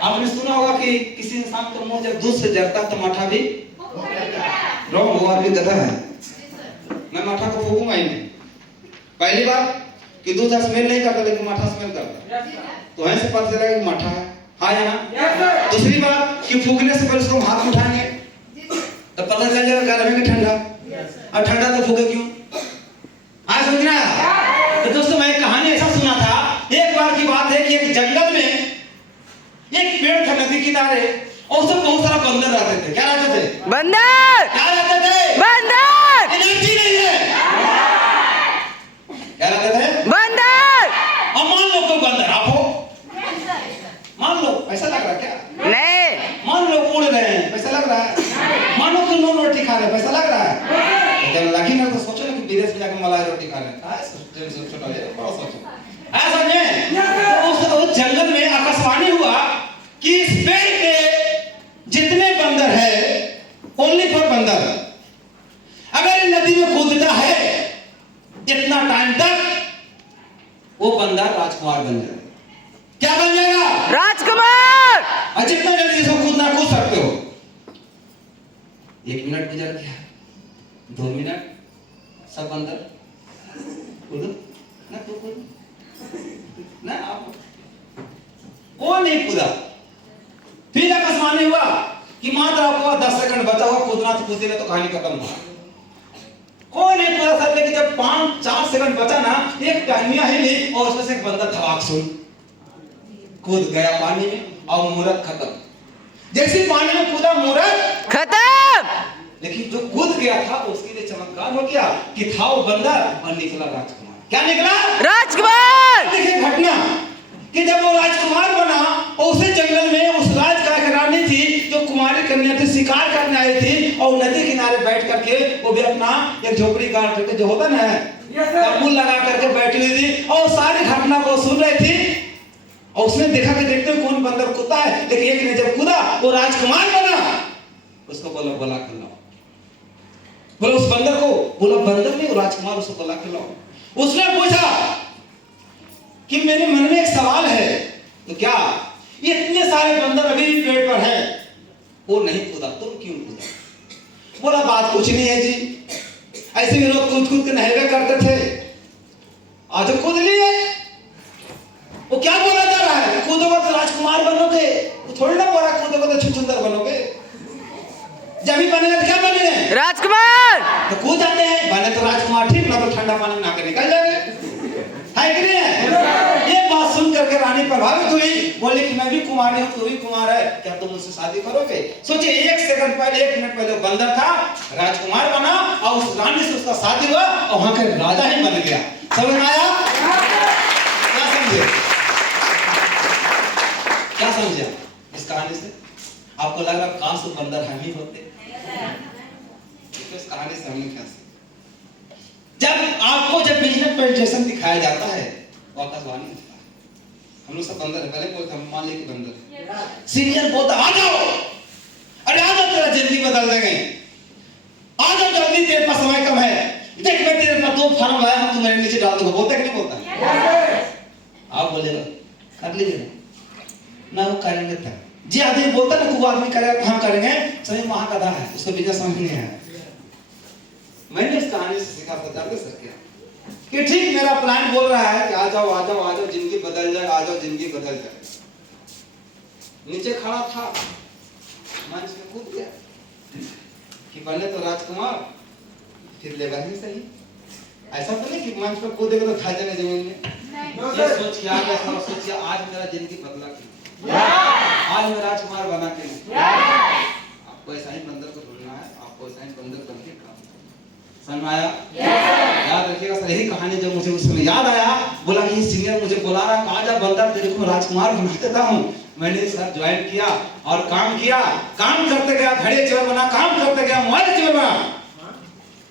आपने सुना होगा कि किसी इंसान का मुंह जब दूध से जरता तो माठा भी रॉन्ग, वो आदमी गधा है। मैं माठा को फूकूंगा ही नहीं। पहली बात कि दूध स्मेल नहीं करता लेकिन माठा स्मेल करता, तो ऐसे पता चलेगा कि माठा है, हाँ या ना? दूसरी बात कि फूकने से पहले उसको हाथ उठाएंगे तो पता चल जाएगा गर्मी में ठंडा, और ठंडा तो फूके क्यों? हाँ समझ रहा है? तो दोस्तों मैं कहानी ऐसा सुना था, एक बार की बात है कि एक जंगल में एक पेड़ था नदी किनारे और उसमें बहुत सारा बंदर रहते थे। क्या रहते थे? बंदर। क्या रहते थे? बंदर। एनर्जी नहीं है, क्या रहते थे? बंदर। और मान लो कोई बंदर आप हो, मान लो ऐसा लग रहा है क्या? नहीं। मान लो उड़ रहे हैं, पैसा लग रहा है? मानो कि नॉन रोटी खा रहे हैं, पैसा लग रहा है? जब लगी ना तो सोचो ना कि विदेश में जाकर मलाई रोटी खा रहे हैं, छोटा बड़ा सोचो ऐसा नहीं। उस जंगल में आकाशवाणी हुआ कि इस पेड़ के जितने बंदर राजकुमार बन जाएगा। क्या बन जाएगा? राजकुमार। और जितना जल्दी इसको कूदना कूद सकते हो। 1 मिनट गुजर गया, 2 मिनट, सब अंदर कूदो ना, कूदो ना, आप वो नहीं कूदा। फिर आकाशवाणी हुआ कि मात्र आपको 10 सेकंड बचा हुआ, कूदना तो कूदे, तो कहानी खत्म हुआ। कोई नहीं कूदा सर, लेकिन जब 5-4 सेकंड बचा ना, एक टाइमिया हिली और उसमें से एक बंदा धड़ाक सुन कूद गया पानी में और मुहूर्त खत्म। जैसे पानी में कूदा मुहूर्त खत्म। लेकिन जो कूद गया था उसके लिए चमत्कार हो गया कि था वो बंदर और निकला राजकुमार। क्या निकला? राजकुमार। देखिए घटना कि जब वो राजकुमार बना और उसे जंगल में उस राज का एक रानी थी जो कुमारी कन्या थी, शिकार करने आई थी और नदी किनारे बैठ करके वो भी अपना एक झोपड़ी गाड़ करके जो होता ना तंबू लगा करके बैठी हुई थी और सारी घटना को सुन रही थी। और उसने देखा कि देखते हुए कौन बंदर कूदा है, लेकिन एक ने जब कूदा वो राजकुमार बना। उसको बोला बुला कर लाओ, बोला उस बंदर को, बोला बंदर नहीं राजकुमार, उसको बुला कर लाओ। उसने पूछा कि मेरे मन में एक सवाल है, तो क्या इतने सारे बंदर अभी भी पेड़ पर हैं, वो नहीं कूदा, तुम क्यों कूदा? बोला बात कुछ नहीं है जी, ऐसे भी लोग कूद कूद के नहरे करते थे, आज कूद लिए। वो क्या बोला जा रहा है? कूदोगे तो राजकुमार बनोगे, वो थोड़ी ना बोला कूदोगे तो छुछुंदर बनोगे। जब भी बनेगा तो क्या बनेंगे? राजकुमार। तो कूद जाते हैं, बने तो राजकुमार ठीक, ना तो ठंडा पानी में नहा के निकल जाएंगे, है कि नहीं है? ये बात सुन करके रानी प्रभावित हुई, बोली कि मैं भी कुमारी हूँ, तू भी कुमार है, क्या तुम मुझसे शादी करोगे? सोचिए 1 सेकंड पहले, 1 मिनट पहले बंदर था, राजकुमार बना और उस रानी से उसका शादी हुआ और वहां का राजा ही बन गया। समझ में आया? क्या समझे? क्या समझे इस कहानी से? आपको लग रहा काश वो बंदर हम ही होते? इस कहानी से हमने क्या सीखा? जब आपको जब बिजनेस प्रेजेंटेशन दिखाया जाता है वो आकाशवाणी होता है। हम लोग सब बंदर है, पहले बोलते हम मान ले कि बंदर है, सीनियर बोलता आ जाओ, अरे आ जाओ, तेरा जिंदगी बदल देंगे, आ जाओ जल्दी, तेरे पास समय कम है, देख मैं तेरे पास 2 फार्म लाया हूं, तू मेरे नीचे डाल दूंगा। बोलता कि नहीं बोलता? आप बोलेगा कर लीजिए ना, वो करेंगे तब जी। आदमी बोलता ना तू आदमी करेगा हम करेंगे, सही वहां का था है, उसको बिजनेस समझ नहीं आया। मैंने इस कहानी से सीखा था, जानते सर क्या, कि ठीक मेरा प्लान बोल रहा है कि आ जाओ आ जाओ आ जाओ, जिंदगी बदल जाए, आ जाओ जिंदगी बदल जाए। नीचे खड़ा था, मंच में कूद गया कि पहले तो राजकुमार फिर लेगा ही सही। ऐसा तो नहीं कि मंच पर कूदेगा तो खा जाएगा जमीन में। ये सोच के आ गया था, सोचिए आज मेरा जिंदगी बदला क्यों, आज मैं राजकुमार बना क्यों। आपको ऐसा ही बंदर को ढूंढना है, आपको ऐसा ही बंदर बन के काम। समझ आया? याद रखिएगा सर, यही कहानी जब मुझे उस समय याद आया, बोला कि सीनियर मुझे बुला रहा है, आजा बंदर तेरे को राजकुमार बना देता हूँ। मैंने सर ज्वाइन किया और काम किया, काम करते गया घड़े चोर बना, काम करते गया मोबाइल चोर बना,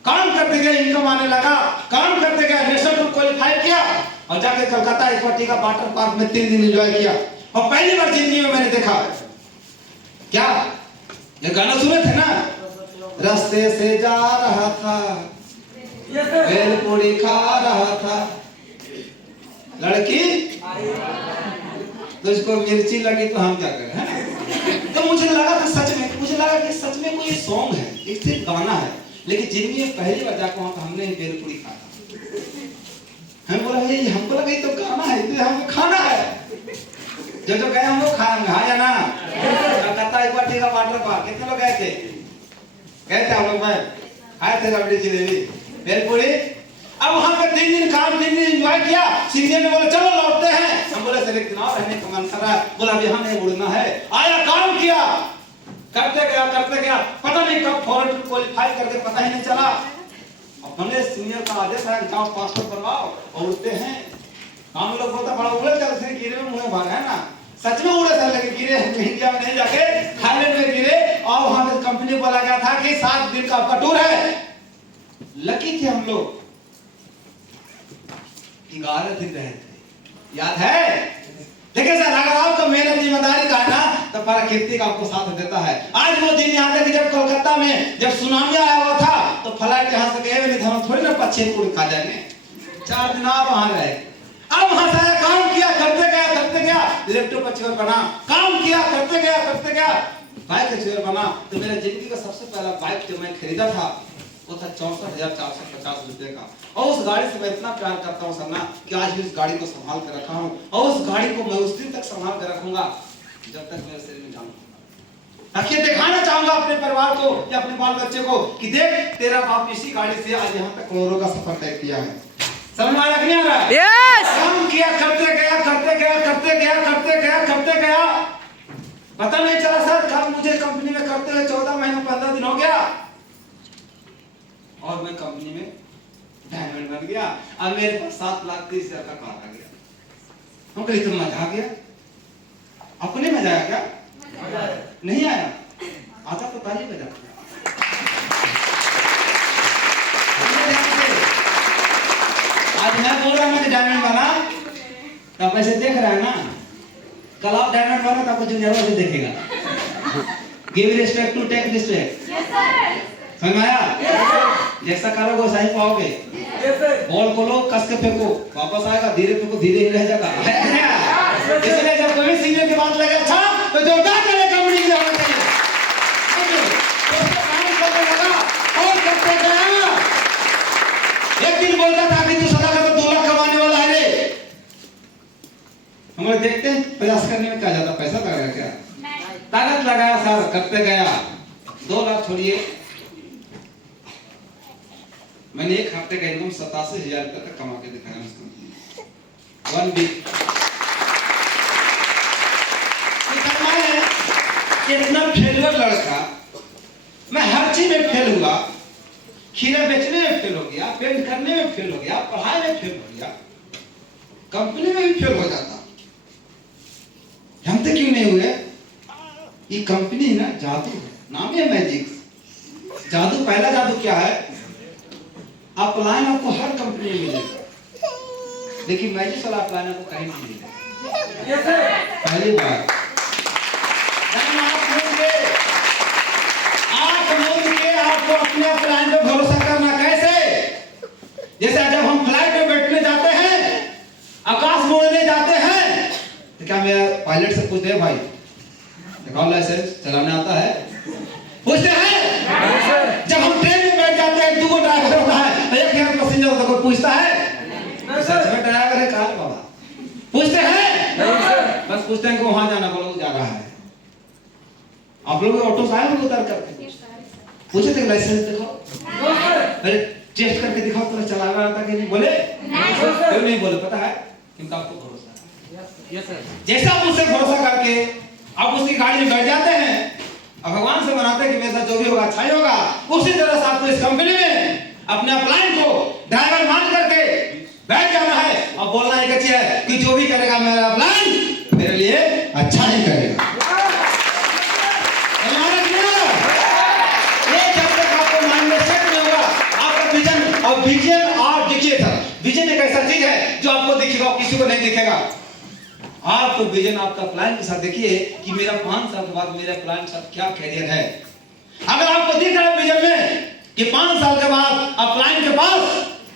काम करते गया इनकम आने लगा, काम करते गया नेशनल को क्वालिफाई किया और जाके कलकत्ता इक्वाटी का वाटर पार्क में 3 दिन एंजॉय किया। और पहली बार जिंदगी में मैंने देखा क्या, ये गाना सुने थे ना, रास्ते से जा रहा था, भेलपूरी खा रहा था, लड़की तुझको मिर्ची लगी तो हम क्या करें, है? तो मुझे लगा था सच में, मुझे लगा कि सच में कोई सॉन्ग है, एक सिर्फ गाना है, लेकिन जिंदगी में पहली बार जाकर वहां पर हमने भेलपूरी खाया। हम बोला भाई हमको लगा ये तो गाना है, तो हमें खाना है। जो गए हम लोग खाए हाँ या ना, कलकत्ता एक बार का वाटर पार्क, कितने लोग गए थे? गए थे हम लोग, मैं खाए थे रबड़ी जलेबी भेलपूरी। अब वहां पे 3 दिन काम, 3 दिन एंजॉय किया। सीनियर ने बोला चलो लौटते हैं, हम बोले सर एक दिन और रहने का मन कर रहा है, बोला अभी हमें उड़ना है। आया काम किया, करते गया, पता नहीं कब फॉरेन क्वालिफाई करके पता ही नहीं चला। अपने सीनियर का आदेश है जाओ पासपोर्ट बनवाओ और उड़ते हैं। हम लोग बोलता बड़ा उड़े चलते हैं, गिरे में मुंह भाग है ना, सच में उड़े थे, लेकिन गिरे इंडिया में नहीं, जाके थाईलैंड में गिरे। और वहां पे कंपनी बोला गया था कि 7 दिन का आपका टूर है। लकी थे हम लोग, 11 दिन रहे थे, याद है? देखिए सर, अगर आपको मेहनत ईमानदारी का है ना तो प्रकृति का आपको साथ देता है। आज वो दिन याद है कि जब कोलकाता में जब सुनामी आया हुआ था तो फ्लाइट यहाँ से गए नहीं, हम थोड़ी ना पक्षी उड़ खा जाएंगे, 4 दिन आप वहां रहे। अब वहां से आया, काम किया, करते गया लैपटॉप का चेयर बना, काम किया, करते गया बाइक का चेयर बना। तो मेरा जिंदगी का सबसे पहला बाइक जो मैं खरीदा था वो था 64,450 रुपए का। और उस गाड़ी से मैं इतना प्यार करता हूँ सरना कि आज भी उस गाड़ी को संभाल कर रखा हूँ, और उस गाड़ी को मैं उस दिन तक संभाल कर रखूंगा जब तक मेरे शरीर में जान हूँ। ताकि दिखाना चाहूंगा अपने परिवार को या अपने बाल बच्चे को कि देख तेरा बाप इसी गाड़ी से आज यहाँ तक करोड़ों का सफर तय किया है। समझ में आ रहा है? यस। काम किया, करते गया पता नहीं चला सर, काम मुझे कंपनी में करते हुए 14 महीना 15 दिन हो गया और मैं कंपनी में डायमंड बन गया। अब मेरे पास 7,30,000 का कार आ गया। हम कहीं तो मजा आ गया, अपने मजा आया क्या? नहीं आया, आता तो ताली बजा। आज मैं बोल रहा हूँ कि डायमंड बना, तो ऐसे देख रहा है ना, कल आप डायमंड बना तो आपको जूनियर से देखेगा। Give respect to take respect. Yes sir. समझ में आया? जैसा करोगे वैसा ही पाओगे। बॉल को लो, कस के फेंको, वापस आएगा, धीरे फेंको, धीरे ही रह जाएगा। इसलिए जब कोई सीनियर की बात लगे अच्छा तो जोरदार चले कंपनी के होना चाहिए। और करते गया। एक दिन बोलता था कि तू सदा का 2 लाख कमाने वाला है रे। हम लोग देखते हैं प्रयास करने में क्या ज्यादा पैसा लगाया क्या? ताकत लगाया सर, करते गया। 2 लाख छोड़िए, मैंने एक हफ्ते का इनकम 87,000 रुपए तक कमा के दिखाया उसको। 1 वीक इतना फेलियर लड़का, मैं हर चीज में फेल हुआ, खीरा बेचने में फेल हो गया, पेंट करने में फेल हो गया, पढ़ाई में फेल हो गया, कंपनी में भी फेल हो जाता। जानते क्यों नहीं हुए? ये कंपनी ना जादू है, नाम है मैजिक। जादू, पहला जादू क्या है? अपलाइन आपको हर कंपनी में मिलेगा, लेकिन मैजिक वाला अपलाइन आपको कहीं नहीं मिलेगा। पहली बार आपको अपने अपलाइन पे भरोसा करना कैसे? जैसे जब हम फ्लाइट में बैठने जाते हैं, आकाश में उड़ने जाते हैं, तो क्या मेरा पायलट से पूछते हैं भाई दिखाओ लाइसेंस, चलाने आता है? पूछते हैं? जब हम ट्रेन में बैठ जाते हैं, 2 ड्राइवर होता है, एक यार पैसेंजर होता है, कोई पूछता है? सच में ड्राइवर है कहाँ बाबा? पूछते हैं? बस पूछते हैं कि वहां जाना, बोलो जा रहा है। आप लोग ऑटो से आए हो उतर करके पूछे थे लाइसेंस दिखाओ, अरे टेस्ट करके दिखाओ तो चलाना आता कि नहीं? बोले क्यों नहीं बोले? पता है क्योंकि आपको भरोसा है। Yes sir. जैसा आप उससे भरोसा करके आप उसकी गाड़ी में बैठ जाते हैं और भगवान से मनाते हैं कि मेरे साथ जो भी होगा अच्छा ही होगा, उसी तरह से आपको इस कंपनी में अपने अपलाइन को ड्राइवर मान करके बैठ जाना है और बोलना एक अच्छी है कि जो भी करेगा मेरा अपलाइन मेरे लिए अच्छा ही करेगा। और विजन और देखिए था, विजन एक ऐसा चीज है जो आपको दिखेगा, किसी को नहीं दिखेगा। आपको विजन आपका प्लान के साथ देखिए कि मेरा 5 साल के बाद मेरा प्लान के साथ क्या कैरियर है। अगर आपको दिख रहा है विजन में कि 5 साल के बाद अपलाइन के पास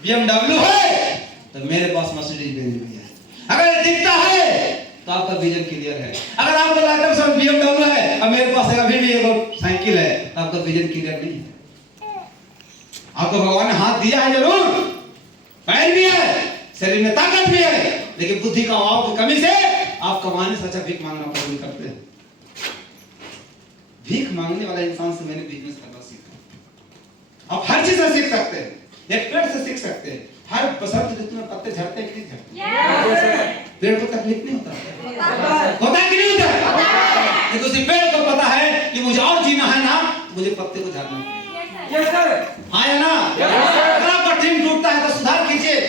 BMW है तो मेरे पास मर्सिडीज बेंज भी है। अगर ये दिखता है तो आपका विजन क्लियर है। अगर आपको लगता है सर BMW है और मेरे पास अभी भी एक साइकिल है तो आपका विजन क्लियर नहीं है। आपको भगवान ने हाथ दिया है जरूर, पैर भी है, शरीर में ताकत भी है, लेकिन बुद्धि का अभाव की कमी से आप कमाने से अच्छा भीख मांगना पसंद करते हैं। भीख मांगने वाला इंसान से मैंने बिजनेस करना सीखा। आप हर चीज से सीख सकते हैं, एक पेड़ से सीख सकते हैं। हर बसंत ऋतु में पत्ते झड़ते हैं कि नहीं झड़ते? पेड़ को तकलीफ नहीं होता है कि नहीं होता? लेकिन उसी पेड़ को पता है कि मुझे और जीना है ना, मुझे पत्ते को झाड़ना है। हाँ या ना? अगर आपका टीम टूटता है तो सुधार कीजिए।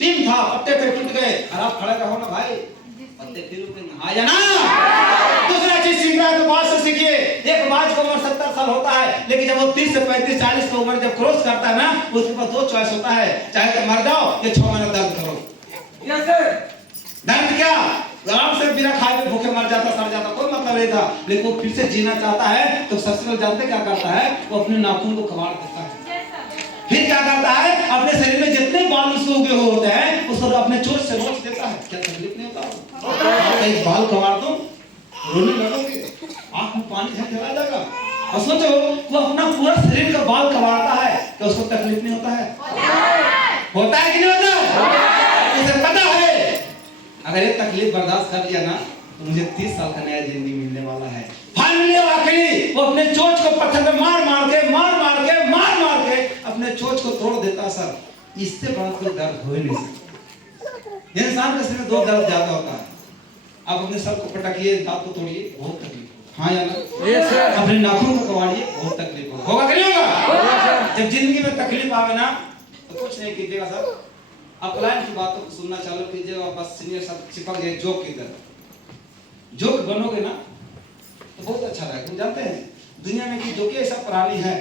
टीम था, पत्ते पे टूट गए और आप खड़े रहो ना भाई, पत्ते फिर उठेंगे। हाँ या ना? दूसरा चीज सीख रहा है तो बात से सीखिए। एक बाज को उम्र 70 साल होता है, लेकिन जब वो 30 से 35 40 की उम्र जब क्रॉस करता है ना, उसके पास 2 चॉइस होता है, चाहे तो मर जाओ या 6 महीना दर्द करो। दर्द क्या? आराम से बिना खाए पे भूखे मर जाता, सड़ जाता, कोई मतलब नहीं था। लेकिन वो फिर से जीना चाहता है तो सबसे पहले जानते क्या करता है? वो अपने नाखून को कबाड़ देता है, फिर क्या करता है, अपने शरीर में जितने बाल उसको उगे हुए होते हैं उसको अपने चोट से नोच देता है। क्या तकलीफ नहीं होता? एक बाल कमार दो, रोने लगोगे, आंख में पानी चला जाएगा। और सोचो वो अपना पूरा शरीर का बाल कमाता है तो उसको तकलीफ नहीं होता है? होता है कि नहीं होता? उसे पता है अगर ये तकलीफ बर्दाश्त कर लिया ना तो मुझे 30 साल का नया जिंदगी मिलने वाला है। फाइनली आखिरी वो अपने चोच को पत्थर में मार मार के अपने चोच को तोड़ देता। सर इससे बड़ा कोई दर्द हो ही नहीं सकता। इंसान के शरीर में 2 दर्द ज्यादा होता है। आप अपने सर को पटकिए, दांत को तोड़िए, बहुत तकलीफ होगा, हाँ या ना? Yes sir. अपने नाखून को कबाड़िए, बहुत तकलीफ होगा, होगा कि नहीं होगा? जब जिंदगी में तकलीफ आवे ना तो कुछ नहीं कीजिएगा सर, आप क्लाइंट की बातों को सुनना चालू कीजिएगा, बस सीनियर साहब चिपक गए जोक की तरह। जोक बनोगे ना तो बहुत अच्छा रहेगा। तुम जानते हैं दुनिया में कि जोके ऐसा प्राणी है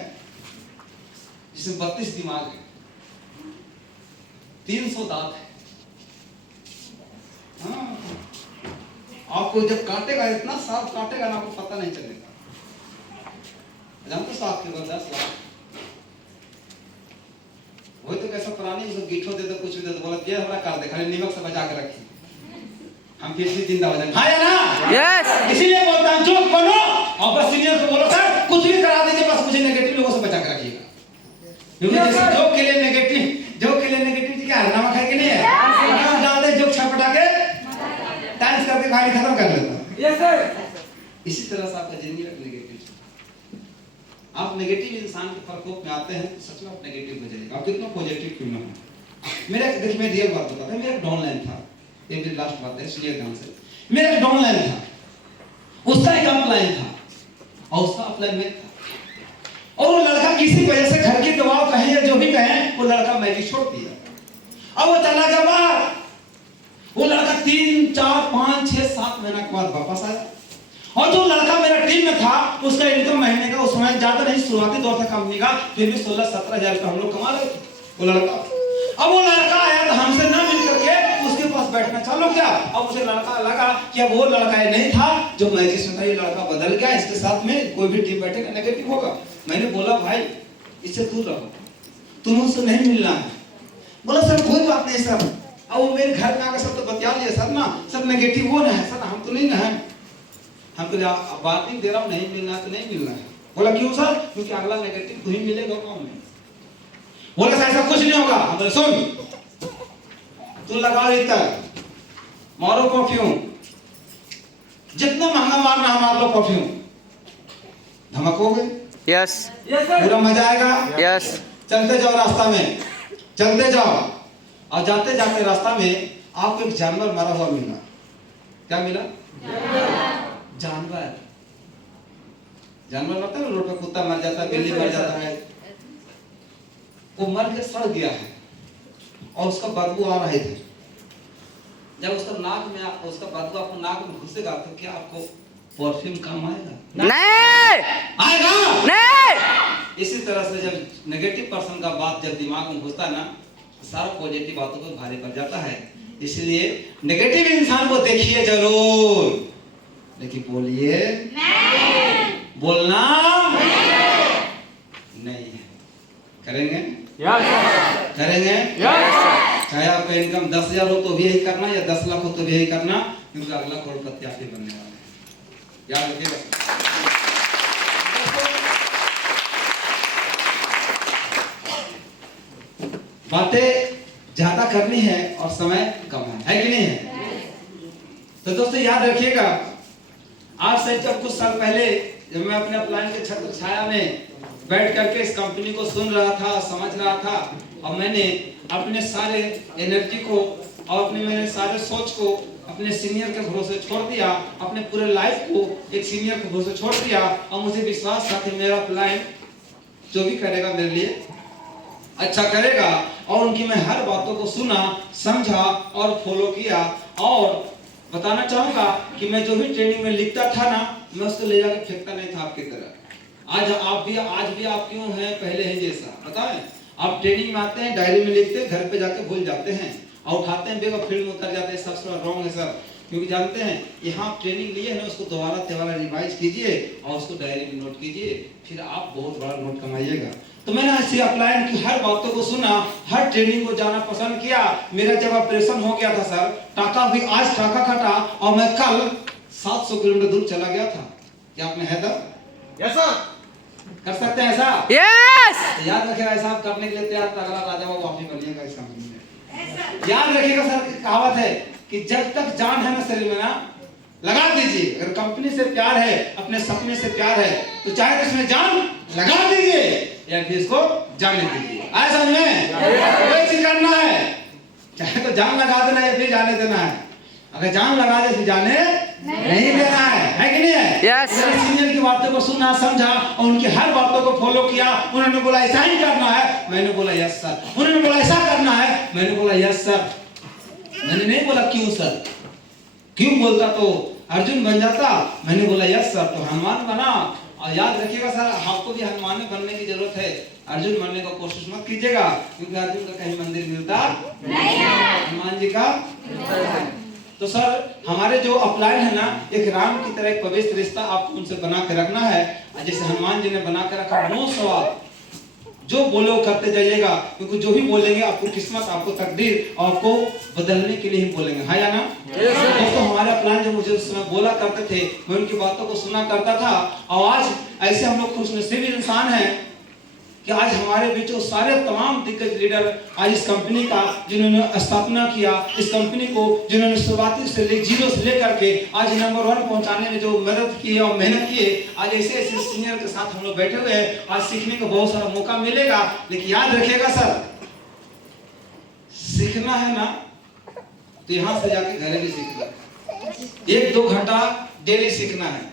जिसमें 32 दिमाग है, 300 दांत है। हाँ, आपको जब काटेगा इतना साफ काटेगा ना आपको पता नहीं चलेगा। जानते साफ के 10 लाख वही तो कैसा प्राणी उसको गीठो दे दो, कुछ भी दे दो, बोला ये हमारा कर दे, खाली नीमक से बचा के रखी, हम फिर भी जिंदा हो जाएंगे, हाँ या ना? यस। इसीलिए बोलता हूं जोक बनो और बस सीनियर को बोलो सर कुछ भी करा दीजिए, बस मुझे नेगेटिव लोगों से बचा के रखिएगा। क्योंकि जैसे जोक के लिए नेगेटिव क्या है, नमक है कि नहीं है? नमक डाल दे, जोक छपटा के डांस करके कहानी खत्म कर लेता। Yes sir. इसी तरह से आपका जिंदगी में नेगेटिव, आप नेगेटिव इंसान के प्रकोप में आते हैं तो सच में आप नेगेटिव हो जाएगा, आप कितना पॉजिटिव क्यों ना हो। मेरा देखिए मैं रियल बात बताता हूं, मेरा एक डाउनलाइन था, ये भी लास्ट बात है सुनिए ध्यान से। मेरा एक डाउनलाइन था, उसका एक अपलाइन था और उसका अपलाइन में था, और वो लड़का किसी वजह से घर की दबाव कहे या जो भी कहे वो लड़का मैगी छोड़ दिया। अब वो चला गया बाहर, वो लड़का 3, 4, 5, 6, 7 महीना के बाद वापस आया। और जो लड़का मेरा टीम में था उसका इनकम महीने का उस समय ज्यादा नहीं, शुरुआती दौर था कंपनी का, फिर भी 16-17 हजार रुपया हम लोग कमा रहे थे। वो लड़का, अब वो लड़का आया तो हमसे ना मिल करके उसके पास बैठना चालू किया। अब मुझे लड़का लगा कि अब वो लड़का ये नहीं था जो मैं जिस समय लड़का बदल गया, इसके साथ में कोई भी टीम बैठेगा नेगेटिव होगा। मैंने बोला भाई इससे दूर रहो, तुम उससे नहीं मिलना है। बोला सर कोई बात नहीं सर। अब वो मेरे घर में आकर सब तो बतिया लिया सर ना, सब नेगेटिव वो ना है सर, हम तो नहीं ना है। हम तो बात ही दे रहा हूँ, नहीं मिलना है तो नहीं मिलना है। बोला क्यों सर? क्योंकि अगला नेगेटिव तो ही मिलेगा काम में। बोला ऐसा कुछ नहीं होगा। हम बोले सुन तू लगा इतर, मारो परफ्यूम, जितना महंगा मारना है मार लो परफ्यूम, धमकोगे, यस पूरा मजा आएगा। यस। चलते जाओ रास्ता में, चलते जाओ और जाते जाते रास्ता में आपको एक जानवर मरा हुआ मिला। क्या मिला? जानवर। जानवर मरता है रोड पे, कुत्ता मर जाता है, बिल्ली मर जाता है, वो मर के सड़ गया है और उसका बदबू आ रही थी। जब उसका नाक में उसका बदबू आपको नाक में घुसेगा तो क्या आपको परफ्यूम काम आएगा? नहीं आएगा नहीं। इसी तरह से जब नेगेटिव पर्सन का बात जब दिमाग में घुसता है ना तो सारा पॉजिटिव बातों को भारी पड़ जाता है। इसलिए नेगेटिव इंसान को देखिए जरूर, लेकिन बोलिए नहीं, बोलना नहीं है। करेंगे? करेंगे? चाहे आपका इनकम 10,000 हो तो भी यही करना या 10 लाख हो तो भी यही करना, क्योंकि अगला करोड़पति आप ही बनने वाले हैं। याद रखिएगा। बातें ज्यादा करनी है और समय कम है कि नहीं है? तो दोस्तों याद रखिएगा, आज से जब कुछ साल पहले जब मैं अपने अपलाइन के छत्र छाया में बैठ करके इस कंपनी को सुन रहा था, समझ रहा था, और मैंने अपने सारे एनर्जी को और अपने मेरे सारे सोच को अपने सीनियर के भरोसे छोड़ दिया, अपने पूरे लाइफ को एक सीनियर के भरोसे छोड़ दिया, और मुझे विश्वास था कि मेरा अपलाइन जो भी करेगा मेरे लिए अच्छा करेगा। और उनकी मैं हर बातों को सुना, समझा और फॉलो किया। और बताना चाहूंगा कि मैं जो भी ट्रेनिंग में लिखता था ना, मैं उसको ले जाकर फेंकता नहीं था आपकी तरह। आज भी आप क्यों हैं पहले हैं जैसा? बताएं, आप ट्रेनिंग में आते हैं, डायरी में लिखते हैं, घर पे जाके भूल जाते हैं, और उठाते हैं बैग और फील्ड में उतर जाते हैं, सबसे रॉन्ग है सर। क्योंकि जानते हैं यहाँ ट्रेनिंग लिए है ना, उसको दोबारा रिवाइज कीजिए और उसको डायरी में नोट कीजिए, फिर आप बहुत बड़ा नोट कमाइएगा। तो मैंने ऐसे अपलाइन की हर बातों को सुना, हर ट्रेनिंग को जाना पसंद किया। मेरा जब ऑपरेशन हो गया था सर, टाका भी आज टाका खटा और मैं कल 700 किलोमीटर दूर चला गया था। क्या आपने हैदर यस सर कर सकते हैं ऐसा? यस तो याद रखिएगा, ऐसा आप करने के लिए तैयार तो अगला राजा बाबू आप ही बनिएगा इस कंपनी में। याद रखिएगा सर, कहावत है कि जब तक जान है ना शरीर में ना, लगा दीजिए। अगर कंपनी से प्यार है, अपने सपने से प्यार है, तो चाहे इसमें जान लगा दीजिए या फिर इसको जाने दीजिए। आए समझ में? कोई चीज करना है, चाहे तो जान लगा देना या फिर जाने देना है। अगर जान लगा दे फिर जाने नहीं देना है कि नहीं है? Yes. सीनियर की बातों को सुना, समझा और उनकी हर बातों को फॉलो किया। उन्होंने बोला ऐसा ही करना है, मैंने बोला यस सर। उन्होंने बोला ऐसा करना है, मैंने बोला यस सर। मैंने नहीं बोला क्यों सर, क्यों बोलता तो अर्जुन बन जाता। मैंने बोला यस सर तो हनुमान बना। और याद रखिएगा सर, आपको भी हनुमान बनने की जरूरत है। अर्जुन बनने का कोशिश मत कीजिएगा, क्योंकि अर्जुन का कहीं मंदिर मिलता नहीं है, हनुमान जी का। तो सर हमारे जो अपलाइन है ना, एक राम की तरह एक पवित्र रिश्ता आपको उनसे बना के रखना है। जैसे हनुमान जी ने बना के रखा, नो सवाल, जो बोले वो करते जाइएगा, क्योंकि जो भी बोलेंगे आपको किस्मत, आपको तकदीर आपको बदलने के लिए ही बोलेंगे। हाँ या ना? दोस्तों हमारे अपलाइन जो मुझे उस समय बोला करते थे, मैं उनकी बातों को सुना करता था। और आज ऐसे हम लोग खुशनसीब इंसान हैं कि आज हमारे बीच वो सारे तमाम दिग्गज लीडर आज इस कंपनी का जिन्होंने स्थापना किया, इस कंपनी को जिन्होंने शुरुआती से जीरो से लेकर के आज नंबर 1 पहुंचाने में जो मदद की और मेहनत की है, आज ऐसे ऐसे सीनियर के साथ हम लोग बैठे हुए हैं। आज सीखने का बहुत सारा मौका मिलेगा, लेकिन याद रखिएगा सर, सीखना है ना तो यहाँ से जाके घर भी सीखना है। 1-2 घंटा डेली सीखना है,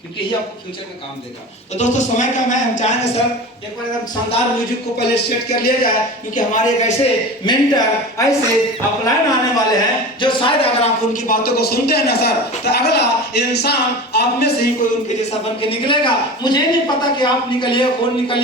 क्योंकि यही आपको फ्यूचर में काम देगा। तो दोस्तों समय कम है, हम चाहेंगे सर एक बार एकदम शानदार म्यूजिक को पहले सेट कर लिया जाए, क्योंकि हमारे एक ऐसे मेंटर, ऐसे अपलाइन आने वाले हैं जो शायद अगर आप उनकी बातों को सुनते हैं ना सर, तो अगला इंसान आप में से ही कोई उनके जैसा बन के निकलेगा। मुझे नहीं पता कि आप निकलिए, कौन निकलिए।